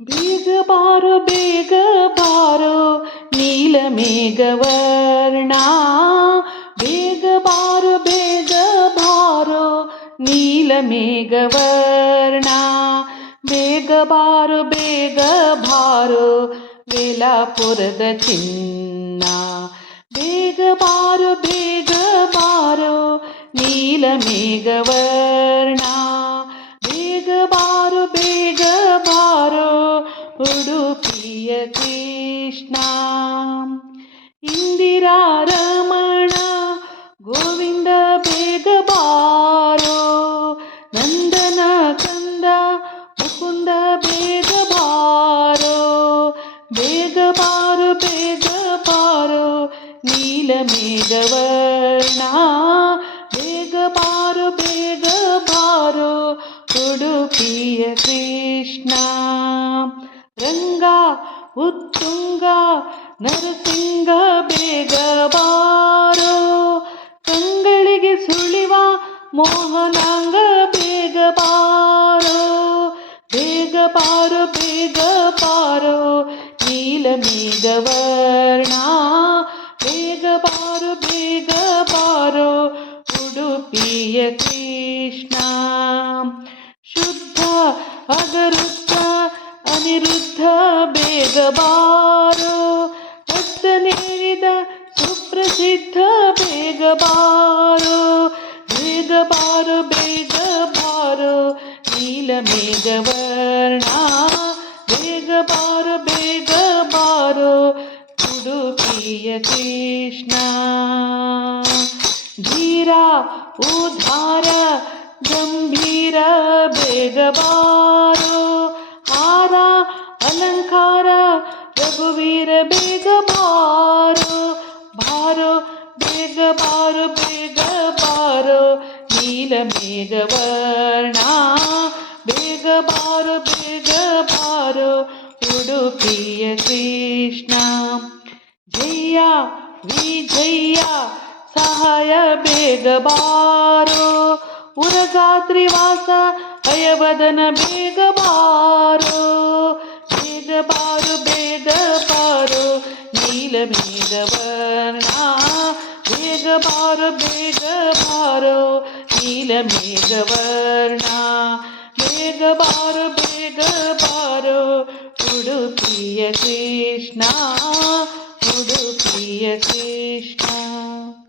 ಬೇಗ ಬಾರೋ ನೀಲ ಮೇಘವರ್ಣ. ಬೇಗ ಬಾರೋ ನೀಲ ಮೇಘವರ್ಣ. ಬೇಗ ಬಾರೋ ವೇಲಾಪುರದ ಚಿನ್ನ. ಬೇಗ ಬಾರೋ ನೀಲ ಮೇಘವರ್ಣ. ಬೇಗ ಬಾರೋ ಉಡುಪಿಯ ಕೃಷ್ಣ. ಇಂದಿರಾ ರಮಣ ಗೋವಿಂದ ಬೇಗ ಬಾರೋ. ನಂದನ ಕಂದ ಮುಕುಂದ ಬೇಗ ಬಾರೋ. ಬೇಗ ಬಾರೋ ನೀಲ ಮೇಘವರ್ಣ. ಬೇಗ ಬಾರೋ ಉಡುಪಿಯ ಕೃಷ್ಣ. ರಂಗ ಉತ್ತುಂಗ ನರಸಿಂಗ ಬೇಗ ಬಾರೋ. ಕಂಗಳಿಗೆ ಸುಳಿವ ಮೋಹನಾಂಗ ಬೇಗ ಬಾರೋ. ಬೇಗ ಬಾರೋ ನೀಲ ಮೇಘವರ್ಣ. ಬೇಗ ಬಾರೋ ಉಡುಪಿಯ ಕೃಷ್ಣ. ಶುದ್ಧ ಅಗರುದ್ಧ ಅನಿರುದ್ಧ ಬೇಗ ಬಾರೋ. ಅಡ್ಡನೇರಿದ ಸುಪ್ರಸಿದ್ಧ ಬೇಗ ಬಾರೋ. ಬೇಗ ಬಾರೋ ನೀಲ ಮೇಘವರ್ಣ. ಬೇಗ ಬಾರೋ ಉಡುಪಿಯ ಕೃಷ್ಣ. ಧೀರ ಉದ್ಧಾರ ಗಂಭೀರ ಬೇಗ ಬಾರೋ. ಹಾರ ಅಲಂಕಾರ ರಘುವೀರ ಬೇಗ ಬಾರೋ. ಬೇಗ ಬಾರೋ ನೀಲ ಮೇಘವರ್ಣ. ಬೇಗ ಬಾರೋ ಉಡುಪಿಯ ಕೃಷ್ಣ. ಜಯ ವಿಜಯ ಸಹಾಯ ಬೇಗ ಬಾರೋ. ಉರಗಾತ್ರಿವಾಸ ಭಯವದನ ಬೇಗ ಬಾರೋ. ಬೇಗ ಬಾರೋ ನೀಲ ಮೇಘವರ್ಣ. ಬೇಗ ಬಾರೋ ನೀಲ ಮೇಘವರ್ಣ. ಬೇಗ ಬಾರೋ ಉಡುಪಿಯ ಕೃಷ್ಣ. ಉಡುಪಿಯ ಕೃಷ್ಣ.